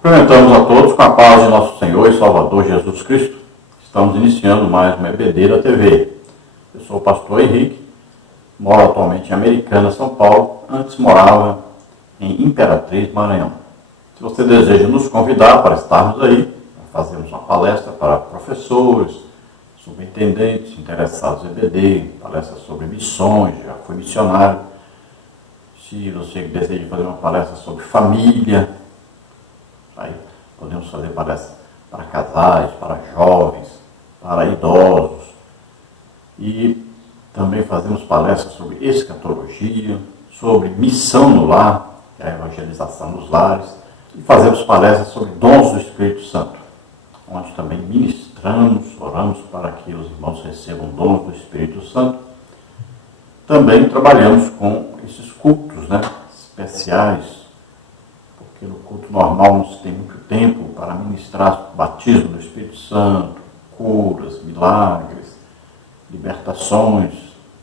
Cumprimentamos a todos com a paz de nosso Senhor e Salvador Jesus Cristo. Estamos iniciando mais uma EBD da TV. Eu sou o pastor Henrique, moro atualmente em Americana, São Paulo. Antes morava em Imperatriz, Maranhão. Se você deseja nos convidar para estarmos aí, fazemos uma palestra para professores, superintendentes, interessados em EBD, palestras sobre missões, já fui missionário. Se você deseja fazer uma palestra sobre família, aí podemos fazer palestras para casais, para jovens, para idosos. E também fazemos palestras sobre escatologia, sobre missão no lar, que é a evangelização nos lares. E fazemos palestras sobre dons do Espírito Santo, onde também ministramos, oramos para que os irmãos recebam dons do Espírito Santo. Também trabalhamos com esses cultos, especiais, porque no culto normal não se tem muito tempo para ministrar o batismo do Espírito Santo, curas, milagres, libertações.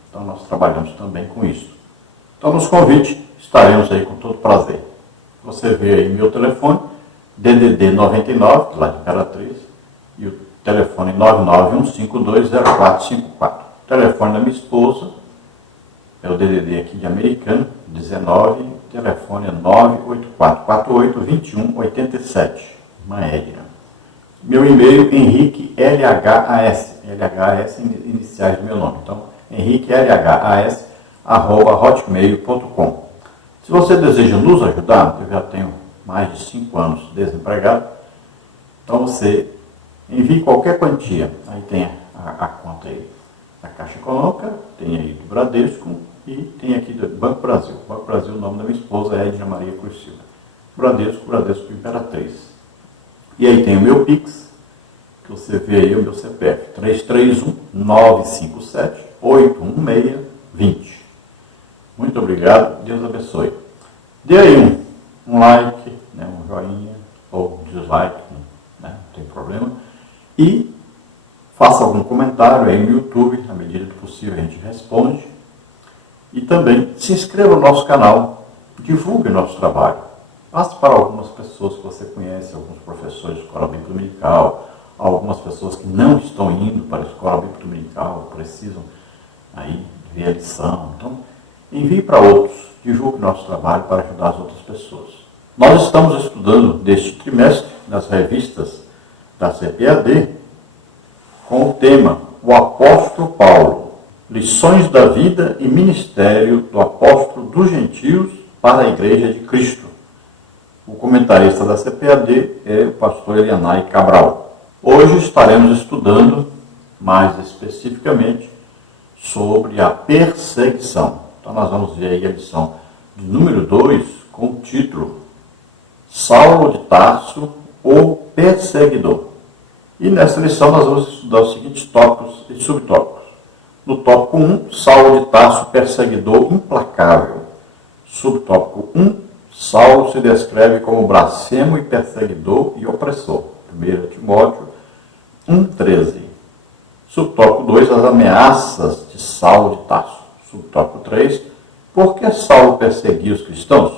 Então nós trabalhamos também com isso. Então nos convite, estaremos aí com todo prazer. Você vê aí meu telefone, DDD 99, lá de Imperatriz, e o telefone 991520454. O telefone da minha esposa é o DDD aqui de Americana, 19, o telefone é 984482187, uma Edna. Meu e-mail, Henrique LHAS, LHAS iniciais do meu nome, então henriquelhas@hotmail.com. Se você deseja nos ajudar, eu já tenho mais de 5 anos desempregado, então você envie qualquer quantia. Aí tem a conta aí da Caixa Econômica, tem aí do Bradesco e tem aqui do Banco Brasil. Banco Brasil, o nome da minha esposa é Edna Maria Cruz Silva. Bradesco Imperatriz. E aí tem o meu Pix, que você vê aí o meu CPF, 331-957-816-20. Muito obrigado, Deus abençoe. Dê aí um like, um joinha, ou dislike, não tem problema. E faça algum comentário aí no YouTube, na medida do possível a gente responde. E também se inscreva no nosso canal, divulgue o nosso trabalho. Passe para algumas pessoas que você conhece, alguns professores de escola bíblica dominical, algumas pessoas que não estão indo para a escola bíblica dominical, precisam aí ver a lição. Então, envie para outros, divulgue o nosso trabalho para ajudar as outras pessoas. Nós estamos estudando neste trimestre, nas revistas da CPAD, com o tema O Apóstolo Paulo, Lições da Vida e Ministério do Apóstolo dos Gentios para a Igreja de Cristo. O comentarista da CPAD é o pastor Elianai Cabral. Hoje estaremos estudando, mais especificamente, sobre a perseguição. Então nós vamos ver aí a lição de número 2 com o título Saulo de Tarso, o Perseguidor. E nessa lição nós vamos estudar os seguintes tópicos e subtópicos. No tópico 1, Saulo de Tarso, perseguidor implacável. Subtópico 1, Saulo se descreve como blasfemo e perseguidor e opressor. 1 Timóteo 1,13. Subtópico 2, as ameaças de Saulo de Tarso. Subtópico 3, por que Saulo perseguia os cristãos?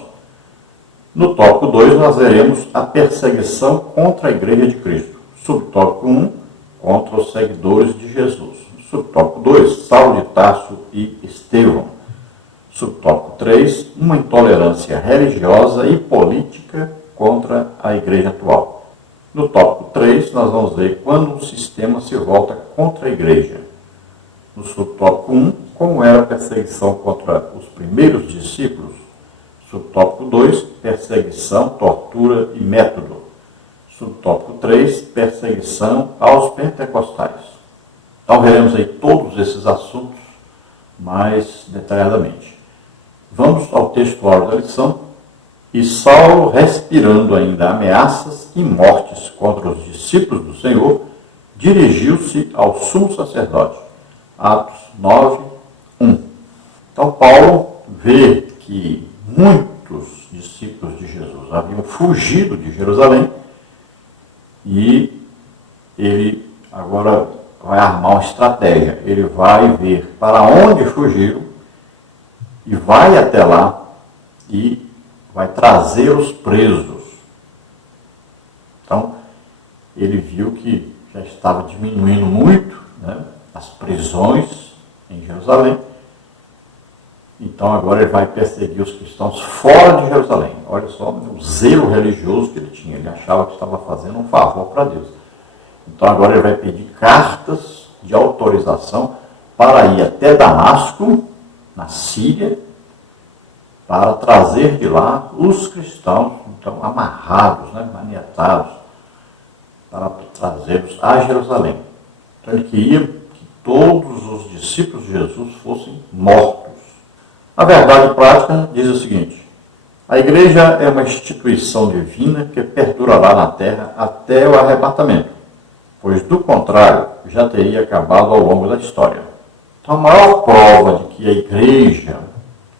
No tópico 2, nós veremos a perseguição contra a Igreja de Cristo. Subtópico 1, contra os seguidores de Jesus. Subtópico 2, Saulo de Tarso e Estevão. Subtópico 3, uma intolerância religiosa e política contra a igreja atual. No tópico 3, nós vamos ver quando o sistema se volta contra a igreja. No subtópico 1, como era a perseguição contra os primeiros discípulos. Subtópico 2, perseguição, tortura e método. Subtópico 3, perseguição aos pentecostais. Então veremos aí todos esses assuntos mais detalhadamente. Vamos ao textuário da lição. E Saulo, respirando ainda ameaças e mortes contra os discípulos do Senhor, dirigiu-se ao sumo sacerdote. Atos 9, 1. Então Paulo vê que muitos discípulos de Jesus haviam fugido de Jerusalém e ele agora vai armar uma estratégia. Ele vai ver para onde fugiram e vai até lá e vai trazer os presos. Então, ele viu que já estava diminuindo muito, né, as prisões em Jerusalém. Então agora ele vai perseguir os cristãos fora de Jerusalém. Olha só o zelo religioso que ele tinha. Ele achava que estava fazendo um favor para Deus. Então agora ele vai pedir cartas de autorização para ir até Damasco, na Síria, para trazer de lá os cristãos, então amarrados, né, maniatados, para trazê-los a Jerusalém. Então ele queria que todos os discípulos de Jesus fossem mortos. A verdade prática diz o seguinte: a igreja é uma instituição divina que perdurará na terra até o arrebatamento, pois do contrário já teria acabado ao longo da história. Então a maior prova de que a igreja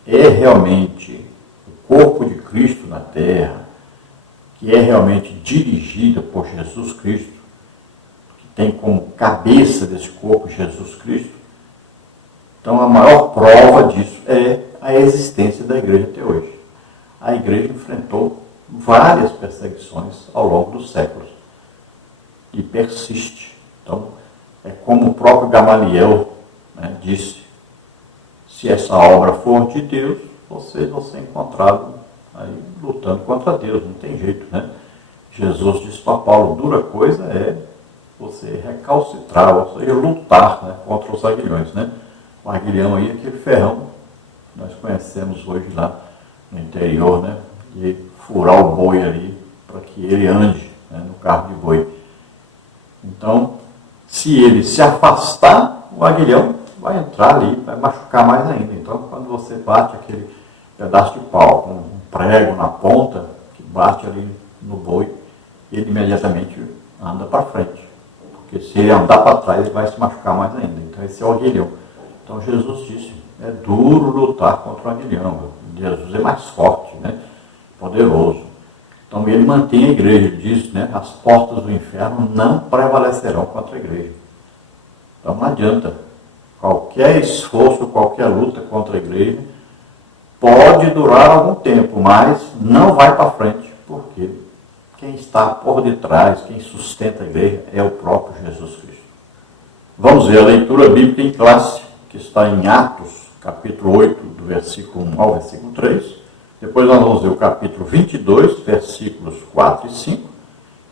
é realmente o corpo de Cristo na terra, que é realmente dirigida por Jesus Cristo, que tem como cabeça desse corpo Jesus Cristo, então a maior prova disso é a existência da igreja até hoje. A igreja enfrentou várias perseguições ao longo dos séculos e persiste. Então, é como o próprio Gamaliel, né, disse: se essa obra for de Deus, vocês vão ser encontrados aí lutando contra Deus, não tem jeito, né? Jesus disse para Paulo: dura coisa é você recalcitrar, você lutar, né, contra os aguilhões, né? O aguilhão aí é aquele ferrão que nós conhecemos hoje lá no interior, né, de furar o boi ali para que ele ande, né, no carro de boi. Então, se ele se afastar, o aguilhão vai entrar ali, vai machucar mais ainda. Então, quando você bate aquele pedaço de pau com um prego na ponta, que bate ali no boi, ele imediatamente anda para frente. Porque se ele andar para trás, ele vai se machucar mais ainda. Então, esse é o aguilhão. Então, Jesus disse: é duro lutar contra o aguilhão. Jesus é mais forte, né? Poderoso. Então, ele mantém a igreja. Ele diz, né, as portas do inferno não prevalecerão contra a igreja. Então, não adianta. Qualquer esforço, qualquer luta contra a igreja pode durar algum tempo, mas não vai para frente, porque quem está por detrás, quem sustenta a igreja é o próprio Jesus Cristo. Vamos ver a leitura bíblica em classe, que está em Atos, capítulo 8, do versículo 1 ao versículo 3. Depois nós vamos ver o capítulo 22, versículos 4 e 5.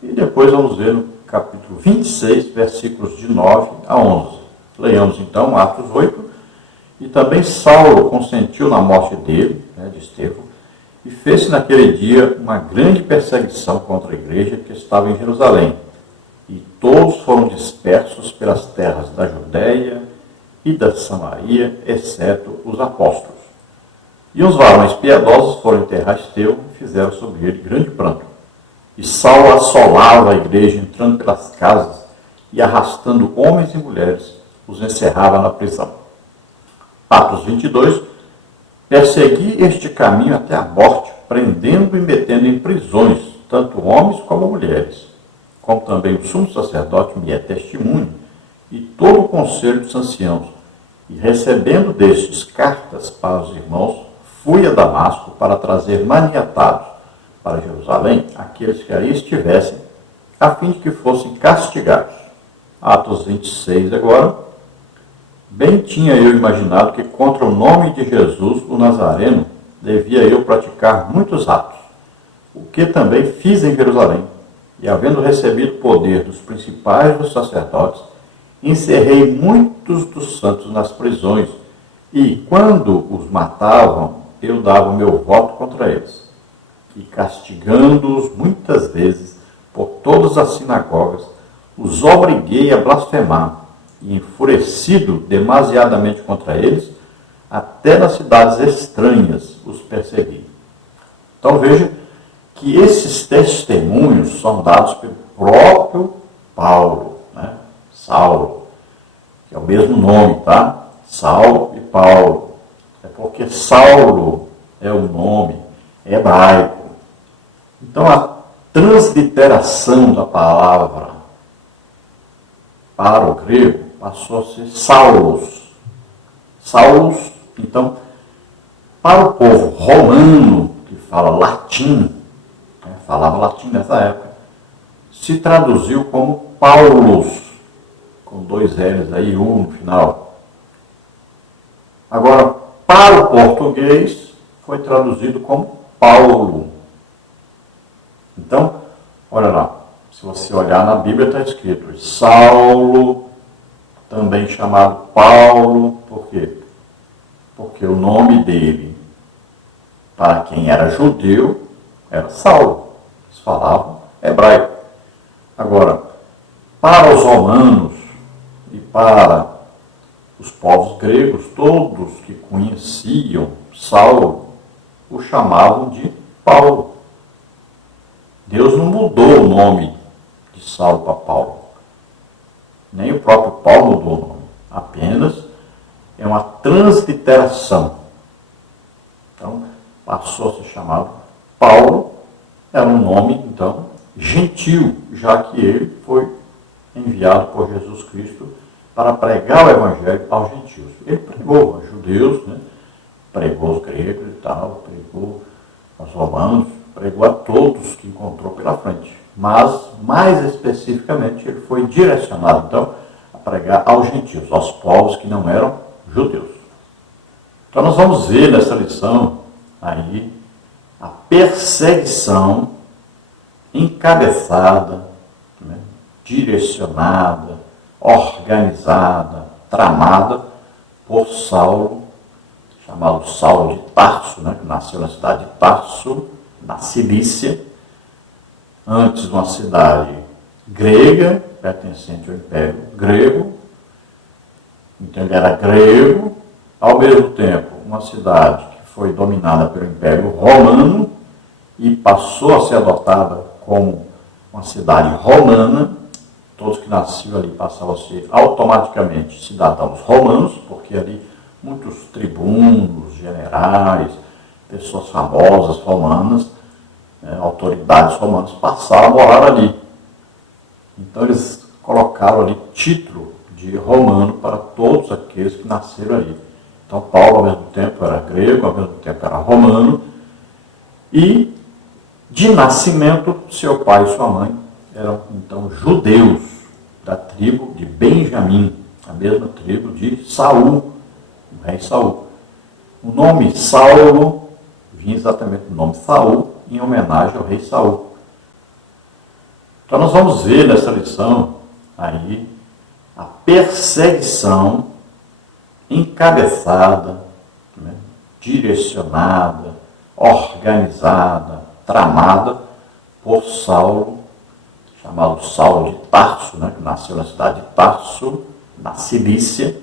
E depois vamos ver o capítulo 26, versículos de 9 a 11. Leiamos então Atos 8. E também Saulo consentiu na morte dele, né, de Estevão, e fez-se naquele dia uma grande perseguição contra a igreja que estava em Jerusalém. E todos foram dispersos pelas terras da Judéia e da Samaria, exceto os apóstolos. E os varões piedosos foram enterrar Estevão e fizeram sobre ele grande pranto. E Saulo assolava a igreja, entrando pelas casas e arrastando homens e mulheres, os encerrava na prisão. Atos 22, persegui este caminho até a morte, prendendo e metendo em prisões, tanto homens como mulheres, como também o sumo sacerdote me é testemunho, e todo o conselho dos anciãos, e recebendo destes cartas para os irmãos, fui a Damasco para trazer maniatados para Jerusalém aqueles que aí estivessem, a fim de que fossem castigados. Atos 26 agora. Bem tinha eu imaginado que contra o nome de Jesus, o Nazareno, devia eu praticar muitos atos, o que também fiz em Jerusalém, e havendo recebido poder dos principais dos sacerdotes, encerrei muitos dos santos nas prisões, e quando os matavam, eu dava o meu voto contra eles, e castigando-os muitas vezes por todas as sinagogas, os obriguei a blasfemar, e enfurecido demasiadamente contra eles, até nas cidades estranhas os persegui. Então veja que esses testemunhos são dados pelo próprio Paulo, né? Saulo, que é o mesmo nome, tá? Saulo e Paulo. É porque Saulo é o nome hebraico. Então a transliteração da palavra para o grego passou a ser Saulos. Saulos, então, para o povo romano, que fala latim, né, falava latim nessa época, se traduziu como Paulos, com 2 L's aí, no final. Agora, para o português, foi traduzido como Paulo. Então, olha lá, se você olhar na Bíblia está escrito Saulo, também chamado Paulo, por quê? Porque o nome dele, para quem era judeu, era Saulo. Eles falavam hebraico. Agora, para os romanos e para os povos gregos, todos que conheciam Saulo, o chamavam de Paulo. Deus não mudou o nome de Saulo para Paulo. Nem o próprio Paulo mudou o nome. Apenas é uma transliteração. Então, passou a ser chamado Paulo. Era um nome, então, gentil, já que ele foi enviado por Jesus Cristo para pregar o Evangelho aos gentios. Ele pregou aos judeus, né? Pregou aos gregos e tal, pregou aos romanos, pregou a todos que encontrou pela frente. Mas, mais especificamente, ele foi direcionado, então, a pregar aos gentios, aos povos que não eram judeus. Então, nós vamos ver nessa lição aí a perseguição encabeçada, né, direcionada, organizada, tramada por Saulo, chamado Saulo de Tarso, né, que nasceu na cidade de Tarso, na Cilícia, antes uma cidade grega, pertencente ao Império Grego. Então ele era grego, ao mesmo tempo uma cidade que foi dominada pelo Império Romano e passou a ser adotada como uma cidade romana. Todos que nasciam ali passavam a ser automaticamente cidadãos romanos, porque ali muitos tribunos, generais, pessoas famosas romanas, autoridades romanas passaram a morar ali. Então eles colocaram ali título de romano para todos aqueles que nasceram ali. Então Paulo ao mesmo tempo era grego, ao mesmo tempo era romano, e de nascimento seu pai e sua mãe eram então judeus da tribo de Benjamim, a mesma tribo de Saul, o rei Saul. O nome Saulo vinha exatamente do nome Saul, em homenagem ao rei Saul. Então nós vamos ver nessa lição aí a perseguição encabeçada, né, direcionada, organizada, tramada por Saulo, chamado Saulo de Tarso, né, que nasceu na cidade de Tarso, na Cilícia,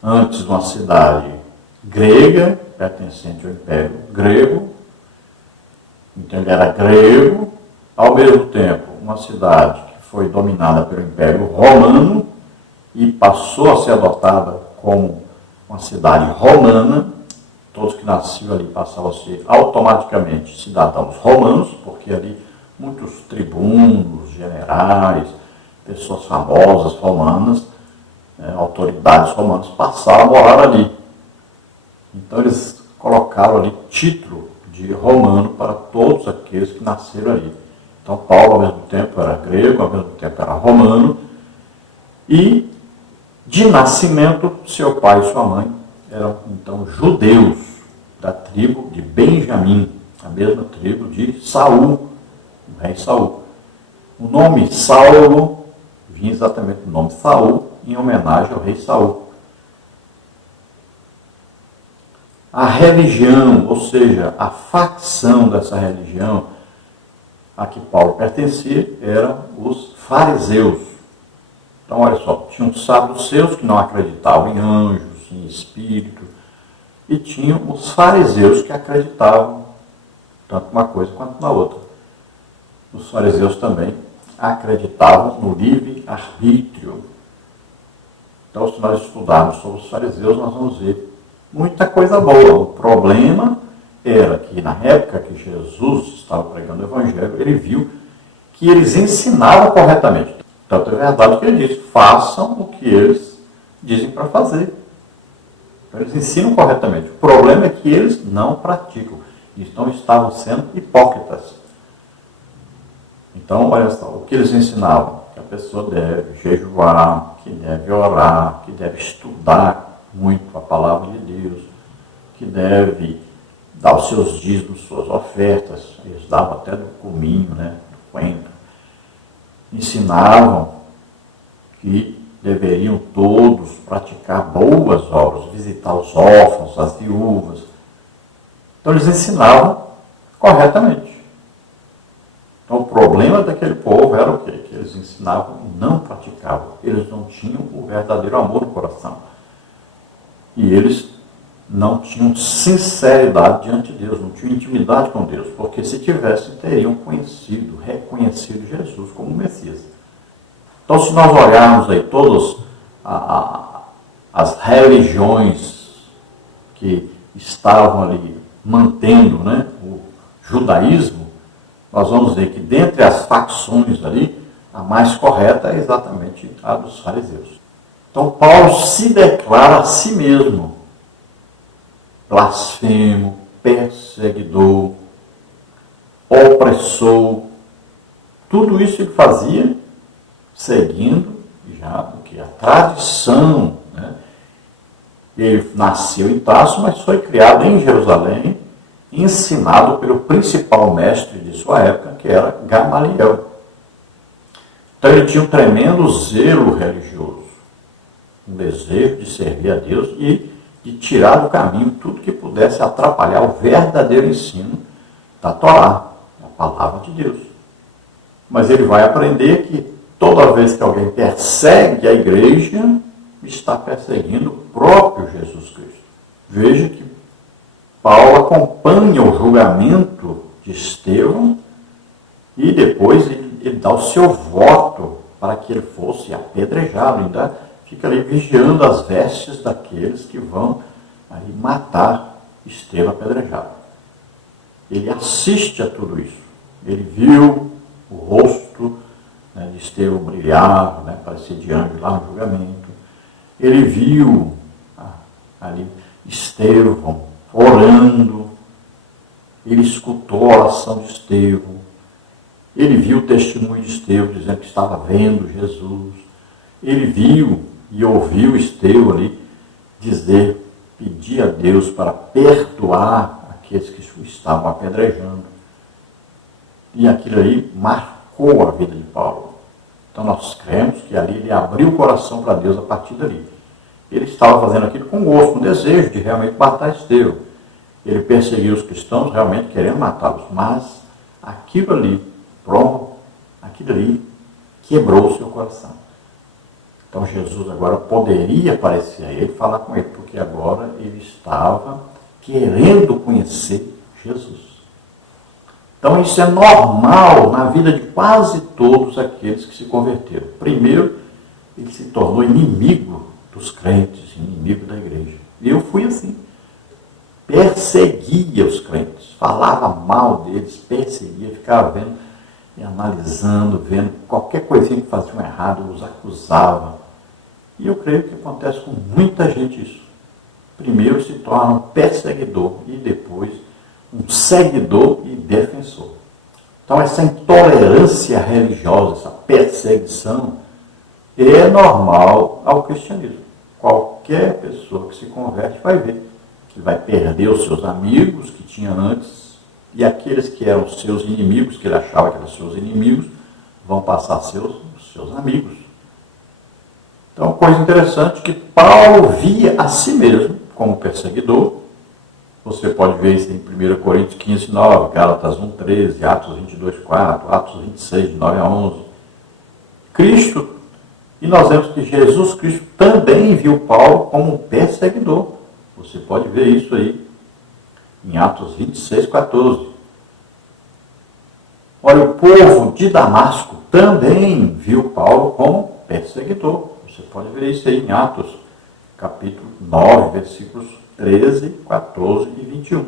antes uma cidade grega, pertencente ao Império Grego. Então ele era grego, ao mesmo tempo uma cidade que foi dominada pelo Império Romano e passou a ser adotada como uma cidade romana. Todos que nasciam ali passavam a ser automaticamente cidadãos romanos, porque ali muitos tribunos, generais, pessoas famosas romanas, autoridades romanas passaram a morar ali. Então eles colocaram ali título de romano para todos aqueles que nasceram ali. Então Paulo ao mesmo tempo era grego, ao mesmo tempo era romano, e de nascimento seu pai e sua mãe eram então judeus da tribo de Benjamim, a mesma tribo de Saul, o rei Saul. O nome Saulo vinha exatamente do nome Saul, em homenagem ao rei Saul. A religião, ou seja, a facção dessa religião a que Paulo pertencia, eram os fariseus. Então, olha só, tinham saduceus que não acreditavam em anjos, em espírito, e tinham os fariseus que acreditavam tanto uma coisa quanto na outra. Os fariseus também acreditavam no livre-arbítrio. Então, se nós estudarmos sobre os fariseus, nós vamos ver muita coisa boa. O problema era que, na época que Jesus estava pregando o Evangelho, ele viu que eles ensinavam corretamente. Tanto é verdade que ele diz, façam o que eles dizem para fazer. Então, eles ensinam corretamente. O problema é que eles não praticam. Então, estavam sendo hipócritas. Então, olha só, o que eles ensinavam? Que a pessoa deve jejuar, que deve orar, que deve estudar muito a palavra de Deus, que deve dar os seus dízimos, suas ofertas. Eles davam até do cominho, né, do coentro. Ensinavam que deveriam todos praticar boas obras, visitar os órfãos, as viúvas. Então eles ensinavam corretamente. Então o problema daquele povo era o quê? Que eles ensinavam e não praticavam. Eles não tinham o verdadeiro amor no coração. E eles não tinham sinceridade diante de Deus, não tinham intimidade com Deus, porque se tivessem, teriam conhecido, reconhecido Jesus como Messias. Então, se nós olharmos aí todas as religiões que estavam ali mantendo, né, o judaísmo, nós vamos ver que dentre as facções ali, a mais correta é exatamente a dos fariseus. Então, Paulo se declara a si mesmo blasfemo, perseguidor, opressor. Tudo isso ele fazia seguindo já do que a tradição, né? Ele nasceu em Tarso, mas foi criado em Jerusalém, ensinado pelo principal mestre de sua época, que era Gamaliel. Então ele tinha um tremendo zelo religioso, um desejo de servir a Deus e de tirar do caminho tudo que pudesse atrapalhar o verdadeiro ensino da Torá, a palavra de Deus. Mas ele vai aprender que toda vez que alguém persegue a igreja, está perseguindo o próprio Jesus Cristo. Veja que Paulo acompanha o julgamento de Estevão e depois ele dá o seu voto para que ele fosse apedrejado. Ainda fica ali vigiando as vestes daqueles que vão aí matar Estevão apedrejado. Ele assiste a tudo isso. Ele viu o rosto, né, de Estevão brilhar, né, parecia de anjo lá no julgamento. Ele viu ali Estevão orando. Ele escutou a oração de Estevão. Ele viu o testemunho de Estevão dizendo que estava vendo Jesus. Ele viu e ouviu Estevão ali dizer, pedir a Deus para perdoar aqueles que o estavam apedrejando. E aquilo aí marcou a vida de Paulo. Então nós cremos que ali ele abriu o coração para Deus a partir dali. Ele estava fazendo aquilo com gosto, com desejo de realmente matar Estevão. Ele perseguiu os cristãos realmente querendo matá-los, mas aquilo ali quebrou o seu coração. Então Jesus agora poderia aparecer a ele e falar com ele, porque agora ele estava querendo conhecer Jesus. Então isso é normal na vida de quase todos aqueles que se converteram. Primeiro, ele se tornou inimigo dos crentes, inimigo da igreja. E eu fui assim. Perseguia os crentes, falava mal deles, perseguia, ficava vendo e analisando, vendo qualquer coisinha que faziam errado, os acusava. E eu creio que acontece com muita gente isso. Primeiro se torna um perseguidor e depois um seguidor e defensor. Então essa intolerância religiosa, essa perseguição, é normal ao cristianismo. Qualquer pessoa que se converte vai ver que vai perder os seus amigos que tinha antes, e aqueles que eram seus inimigos, que ele achava que eram seus inimigos, vão passar a ser os seus amigos. Então, coisa interessante que Paulo via a si mesmo como perseguidor. Você pode ver isso em 1 Coríntios 15, 9, Gálatas 1, 13, Atos 22, 4, Atos 26, de 9 a 11. Cristo, e nós vemos que Jesus Cristo também viu Paulo como um perseguidor. Você pode ver isso aí em Atos 26, 14. Olha, o povo de Damasco também viu Paulo como perseguidor. Você pode ver isso aí em Atos, capítulo 9, versículos 13, 14 e 21.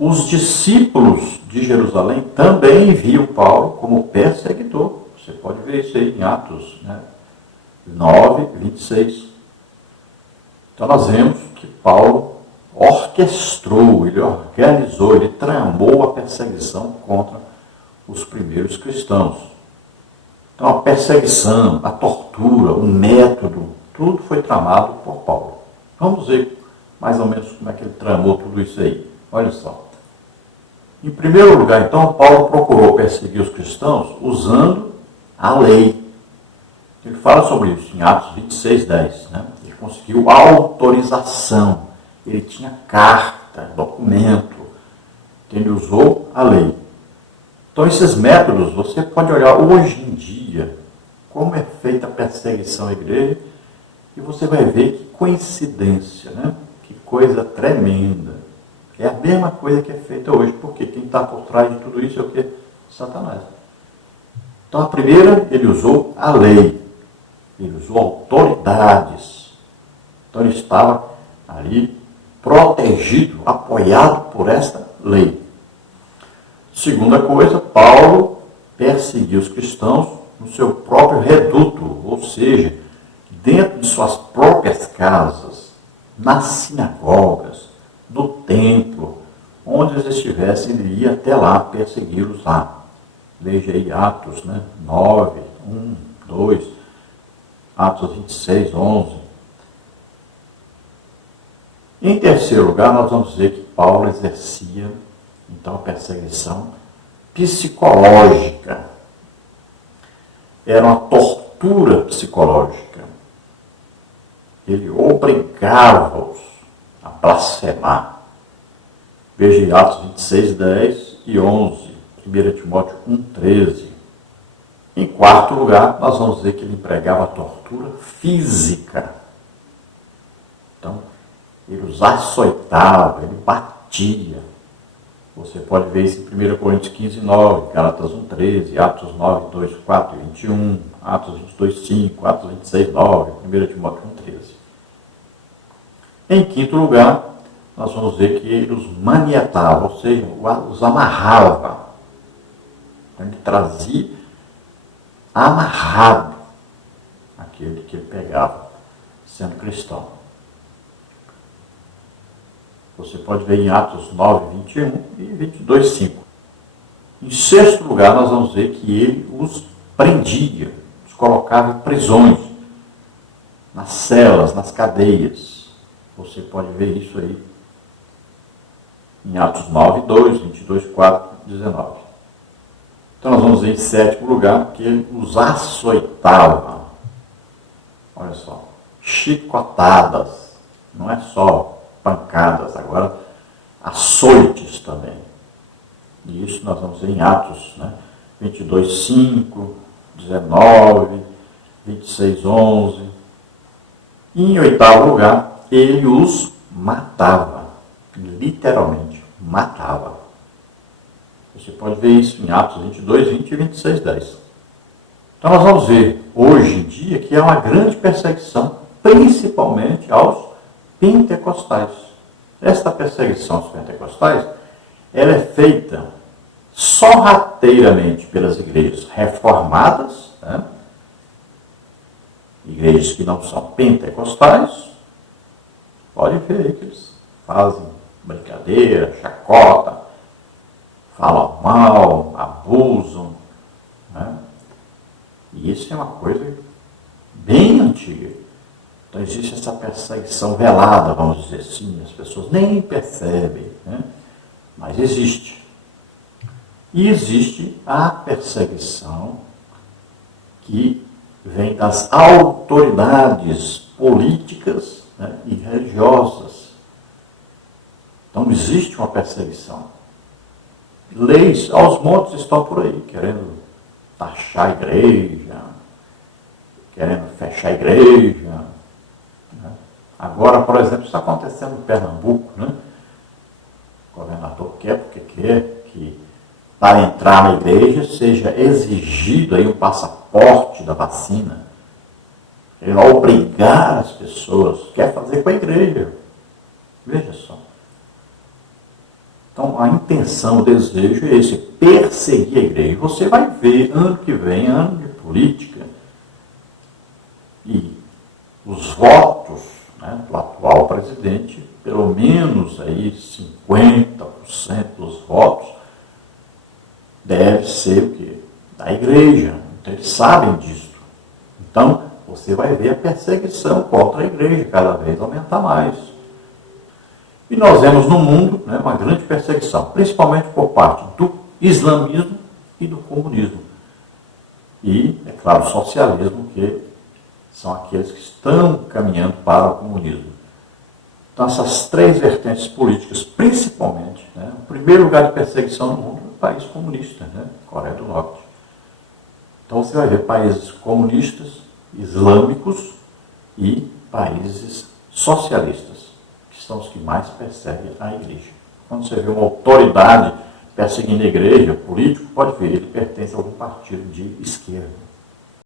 Os discípulos de Jerusalém também viam Paulo como perseguidor. Você pode ver isso aí em Atos, 9, 26. Então nós vemos que Paulo orquestrou, ele organizou, ele tramou a perseguição contra os primeiros cristãos. Então a perseguição, a tortura, o método, tudo foi tramado por Paulo. Vamos ver mais ou menos como é que ele tramou tudo isso aí. Olha só. Em primeiro lugar, então, Paulo procurou perseguir os cristãos usando a lei. Ele fala sobre isso em Atos 26:10. Né? Ele conseguiu autorização. Ele tinha carta, documento. Ele usou a lei. Então, esses métodos, você pode olhar hoje em dia como é feita a perseguição à igreja e você vai ver que coincidência, né? Que coisa tremenda. É a mesma coisa que é feita hoje, porque quem está por trás de tudo isso é o quê? Satanás. Então, a primeira, ele usou a lei. Ele usou autoridades. Então, ele estava ali protegido, apoiado por esta lei. Segunda coisa, Paulo perseguiu os cristãos no seu próprio reduto, ou seja, dentro de suas próprias casas, nas sinagogas, no templo, onde eles estivessem, ele ia até lá persegui-los lá. Veja aí Atos 9, 1, 2, Atos 26, 11. Em terceiro lugar, nós vamos dizer que Paulo exercia, então, a perseguição psicológica. Era uma tortura psicológica. Ele obrigava-os a blasfemar. Veja Atos 26, 10 e 11, 1 Timóteo 1, 13. Em quarto lugar, nós vamos dizer que ele empregava a tortura física. Então, ele os açoitava, ele batia. Você pode ver isso em 1 Coríntios 15, 9, Gálatas 1, 13, Atos 9, 2, 4 e 21, Atos 22, 5, Atos 26, 9, 1 Timóteo 1, 13. Em quinto lugar, nós vamos ver que ele os manietava, ou seja, os amarrava. Então, ele trazia amarrado aquele que ele pegava, sendo cristão. Você pode ver em Atos 9, 21 e 22, 5. Em sexto lugar, nós vamos ver que ele os prendia, os colocava em prisões, nas celas, nas cadeias. Você pode ver isso aí em Atos 9, 2, 22, 4, 19. Então nós vamos ver em sétimo lugar que ele os açoitava. Olha só, chicotadas, não é só pancadas, agora açoites também. E isso nós vamos ver em Atos 22, 5, 19, 26, 11. E em oitavo lugar, ele os matava, literalmente matava. Você pode ver isso em Atos 22, 20 e 26, 10. Então nós vamos ver hoje em dia que é uma grande perseguição, principalmente aos pentecostais. Esta perseguição aos pentecostais, ela é feita sorrateiramente pelas igrejas reformadas, né? Igrejas que não são pentecostais. Pode ver aí que eles fazem brincadeira, chacota, falam mal, abusam, né? E isso é uma coisa bem antiga. Então existe essa perseguição velada, vamos dizer assim, as pessoas nem percebem, né? Mas existe. E existe a perseguição que vem das autoridades políticas, né, e religiosas. Então existe uma perseguição. Leis aos montes estão por aí, querendo taxar a igreja, querendo fechar a igreja. Agora, por exemplo, está acontecendo em Pernambuco, né? O governador quer, porque quer que para entrar na igreja seja exigido aí um passaporte da vacina. Ele vai obrigar as pessoas, quer fazer com a igreja. Veja só. Então, a intenção, o desejo é esse, perseguir a igreja. Você vai ver, ano que vem, ano de política, e os votos, né, do atual presidente, pelo menos aí 50% dos votos deve ser o quê? Da igreja. Então eles sabem disso. Então você vai ver a perseguição contra a igreja cada vez aumentar mais. E nós vemos no mundo, né, uma grande perseguição, principalmente por parte do islamismo e do comunismo. E, é claro, o socialismo, que são aqueles que estão caminhando para o comunismo. Então, essas três vertentes políticas, principalmente, né, o primeiro lugar de perseguição no mundo é o país comunista, né, Coreia do Norte. Então, você vai ver países comunistas, islâmicos e países socialistas, que são os que mais perseguem a igreja. Quando você vê uma autoridade perseguindo a igreja, político, pode ver, ele pertence a algum partido de esquerda.